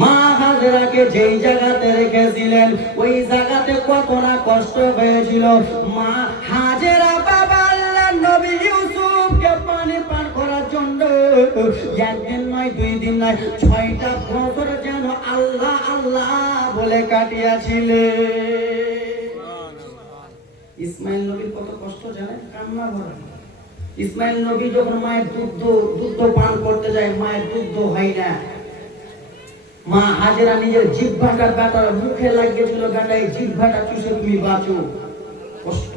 মা হাজেরাকে যেই জায়গাতে রেখেছিলেন ওই জায়গাতে কত না কষ্ট হয়েছিল। মা হাজেরা বাবা আল্লাহর নবী ইউসুফকে পানি পান করার জন্য একদিন নয়, 2 দিন নয়, 6টা বছর যেন আল্লাহ আল্লাহ বলে কাটিয়েছিলেন। ইসমাইল নবীর কত কষ্ট জানেন? কান্না ভরা। ইসমাইল নবী যখন মায়ের দুধ পান করতে যায়, মায়ের দুধ হয় না। মা হাজেরা নিজের জিহ্বাটা বেটার মুখে লাগিয়েছিল, বেটা এই জিহ্বাটা চুষে তুমি বাঁচো। কষ্ট।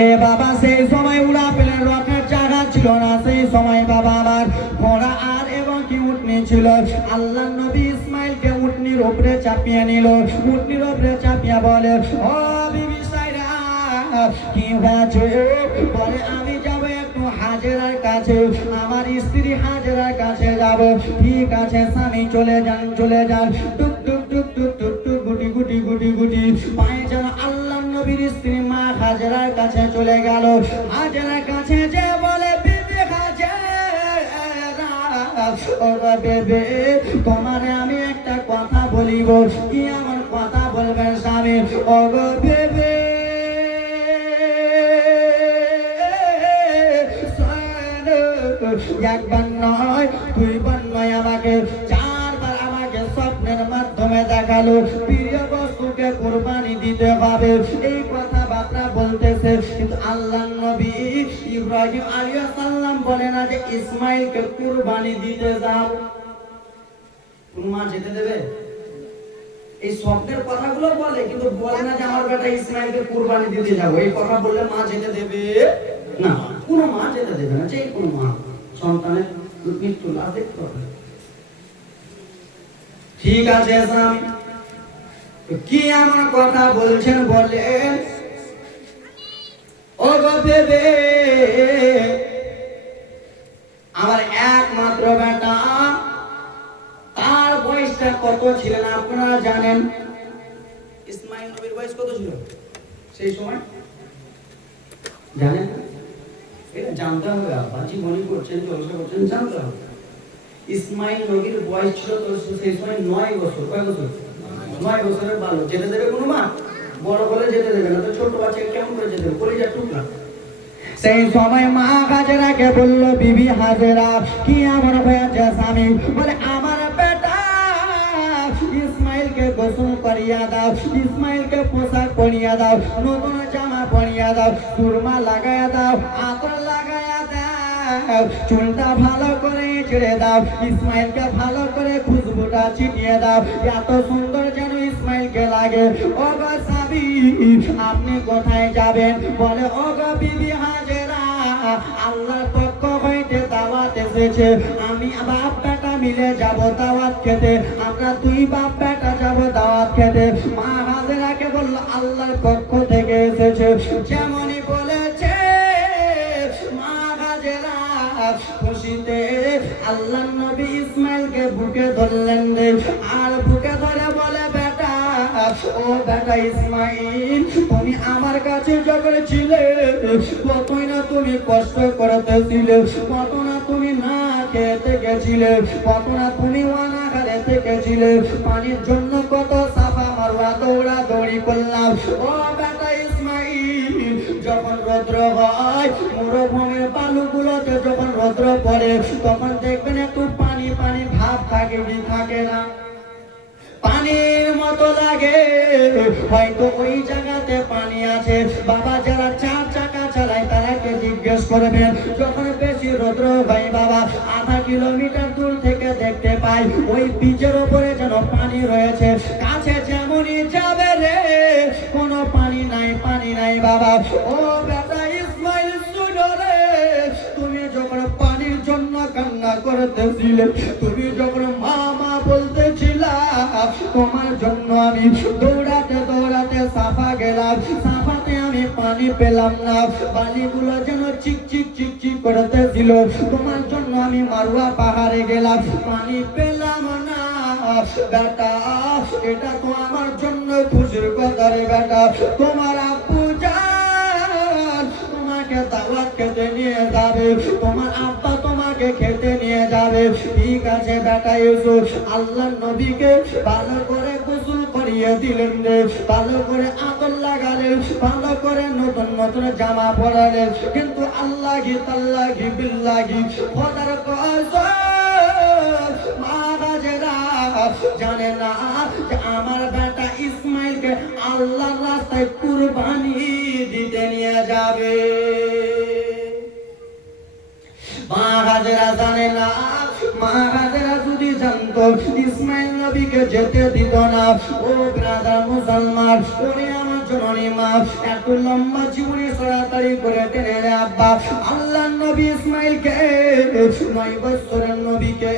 এ বাবা সেই সময় উড়া পেলেন, রকেট জায়গা ছিল না। সেই সময় বাবা আমার ঘোড়া আর এবং কি উটনি ছিল। আল্লাহ নবী ইসমাইলকে উটনির উপরে চাপিয়ে নিল। উটনির উপরে চাপিয়ে বলে, ও বিবি সাইরা কি হয়েছে? বলে আমি যাব একটু হাজেরার কাছে, আমার স্ত্রী হাজেরার কাছে যাব। ঠিক আছে স্বামী, চলে যান চলে যান। টুক টুক টুক টুক টুক টুক গুটি গুটি গুটি গুটি পায়ে যেন আল্লাহ নবীর স্ত্রী মা হাজেরার কাছে চলে গেল। হাজেরার কাছে যে বলে, বিবি হাজেরা, ও বেবে তোমারে আমি একটা কথা বলিব। কি আমার কথা বলবেন স্বামী? ও বেবে একবার নয়, 2বার নয়, আমাকে 4বার আমাকে স্বপ্নের মাধ্যমে দেখালো প্রিয় বস্তুকে কুরবানি দিতে হবে। এই কথাবার্তা বলতেছে, কিন্তু আল্লাহ নবী ইব্রাহিম আলাইহিস সালাম বলে না যে ইসমাইলকে কুরবানি দিতে যাও। কোন মা যেতে দেবে? এই স্বপ্নের কথাগুলো বলে, কিন্তু বলে না যে আমার বেটা ইসমাইলকে কুরবানি দিতে যাবো। এই কথা বললে মা যেতে দেবে না, কোনো মা যেতে দেবে না। যে কোনো মা সন্তানের মৃত্যু লাভ দেখতে হবে। ঠিক আছে স্বামী, কি আমার কথা বলছেন বলেন। ও গো বেবে, আমার একমাত্র বেটা, তার বয়সটা কত ছিলেন আপনারা জানেন? ইসমাইল নবীর বয়স কত ছিল সেই সময় জানেন? এটা জানতে হবে। বাজি মনে করছেন, জলসা করছেন, জানতে হবে। ইসমাইল নবীর বয়স ছিল তো সেই সময় 9 বছর। কয় বছর? 9 বছরের বালক। যেতে দেবে কোনো মা? বড় বলে যেতে দেবে না, তো ছোট বাচ্চাকে কেমন করে যেতে দেবে? কলিজার টুকরা। সেই সময় মা হাজেরাকে বলল, বিবি হাজেরা কি আমার হয়েছে স্বামী? বলে আমার বেটা ইসমাইলকে গোসল করিয়া দাও, ইসমাইলকে পোশাক পরিয়া দাও, নতুন জামা পরিয়া দাও, সুরমা লাগাইয়া দাও, আতর লাগাইয়া দাও, চুলটা ভালো করে ছেড়ে দাও, ইসমাইলকে ভালো করে খুশবুটা ছিটিয়ে দাও, এত সুন্দর যেন ইসমাইলকে লাগে। ও গো স্বামী, আপনি কোথায় যাবেন? বলে, ও গো বিবি হাজেরা, আল্লাহর পক্ষ হইতে দাওয়াত এসেছে, আমি বাপ বেটা মিলে যাব দাওয়াত খেতে। আমরা 2 বাপ বেটা যাব দাওয়াত খেতে। মা হাজেরাকে বলল, আল্লাহর পক্ষ থেকে এসেছে। যেমনই বলেছে মা হাজেরা খুশিতে আল্লাহ নবী ইসমাইলকে বুকে ধরলেন রে, আর বুকে ধরে বলে, বেটা, ও বেটা ইসমাইল, তুমি আমার কাছে যখন ছিলে কতই না তুমি কষ্ট করতেছিলে, কত না তুমি না খেতে গেছিলে, কত না তুমি অনাহারে থেকেছিলে, পানির জন্য কত সাফা মারওয়া দৌড়া দৌড়ি করলাম। ও বেটা ইসমাইল, যখন রৌদ্র হয় মরুভূমির বালুগুলোতে, যখন রৌদ্র পড়ে তখন দেখবেন একটু পানি পানি ভাব থাকে কি থাকে না? পানির মতো লাগে। হয়তো ওই জায়গাতে পানি আছে। বাবা যারা 4 চাকা চালায় তারাকে জিজ্ঞেস করবেন, যখন বেশি রৌদ্র হয় বাবা, আধা কিলোমিটার দূর থেকে দেখতে পাই ওই পিচের উপরে যেন পানি রয়েছে। কাছে যেমনই যাবে রে, কোনো পানি নাই, পানি নাই বাবা। ও বেটা ইসমাইল, শুনো রে, তুমি যখন পানির জন্য কান্না করতেছিলে, তুমি যখন মা মা বলতেছিলা, তোমার জন্য আমি দৌড়াতে দৌড়াতে সাফা গেলাম, সাফাতে আমি পানি পেলাম না, পানিগুলো যেন চিক চিক চিক চিক করতেছিল। তোমার জন্য আমি মারওয়া পাহাড়ে গেলাম, পানি পেলাম না। বেটা, এটা তো আমার জন্য খুশির কথা রে বেটা। তোমার আব্বু জান তোমাকে দাওয়াত খেতে নিয়ে যাবে, তোমার আব্বা তোমাকে আমাকে খেতে নিয়ে যাবে। ঠিক আছে বেটা ইউসুফ আল্লাহর নবীকে ভালো করে গোসল করিয়ে দিলেন রে, ভালো করে আতর লাগালেন, ভালো করে নতুন নতুন জামা পরালেন। কিন্তু আল্লাহি তাল্লাহি বিল্লাহি খোদার কসম মা হাজেরা জানে না যে আমার বেটা ইসমাইলকে আল্লাহর রাস্তায় কুরবানি দিতে নিয়ে যাবে। মা হাজেরা জানে না, মা হাজেরা যদি জানতো ইসমাইল নবীকে যেতে দিত না। ও ব্রাদার মুসলমান, ওরে আমার জননী মা, এত লম্বা জীবনী তাড়াতাড়ি করে টেনে রে আব্বা। আল্লাহ নবী ইসমাইলকে 9 বছরের নবীকে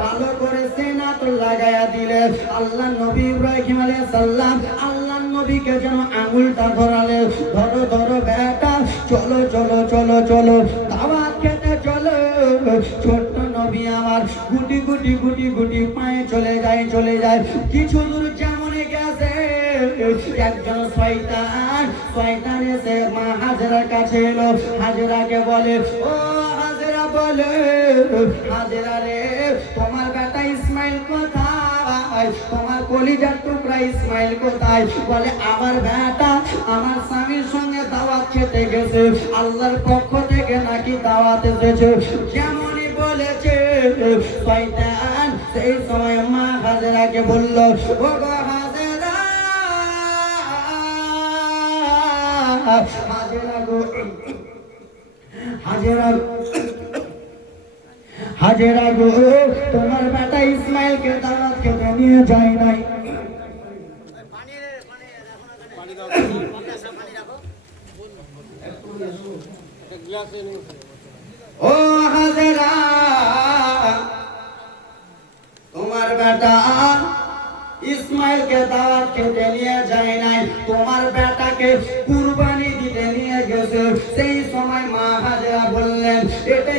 ভালো করে সেনাত লাগায়া দিলে। আল্লাহ নবী ইব্রাহিম আলাইহিস সালাম আল্লাহ নবীকে যেন আঙুলটা ধরালে, ধরো ধরো বেটা, চলো চলো চলো চলো দাওয়াত খেতে চলো। ছোট্ট নবী আমার গুটি গুটি গুটি গুটি পায়ে চলে যায় চলে যায়। কিছু দূর যেমন গেছে একজন শয়তান এসে মা হাজেরার কাছে এলো। হাজেরাকে বলে, ও হাজেরা বলে, হাজেরা রে তোমার বেটা ইসমাইল কোথায়, তোমার কলিজার টুকরা ইসমাইল কোথায়? বলে আমার বেটা আমার স্বামীর সঙ্গে দাওয়াত খেতে গেছে, আল্লাহর পক্ষ থেকে নাকি দাওয়াত এসেছে। যেমনই বলেছে শয়তান, সেই সময় মা হাজেরাকে বলল, ও গো হাজেরা, হাজেরা গো, হাজেরা হাজেরা গো, তোমার বেটা ইসমাইলকে দাওয়াত খেতে নিয়ে যায় নাই। ও হাজেরা, তোমার বেটা ইসমাইলকে দাওয়াত খেতে নিয়ে যায় নাই, তোমার বেটাকে কুরবানি দিতে নিয়ে গেছে। সেই সময় মা হাজেরা বললেন, এটা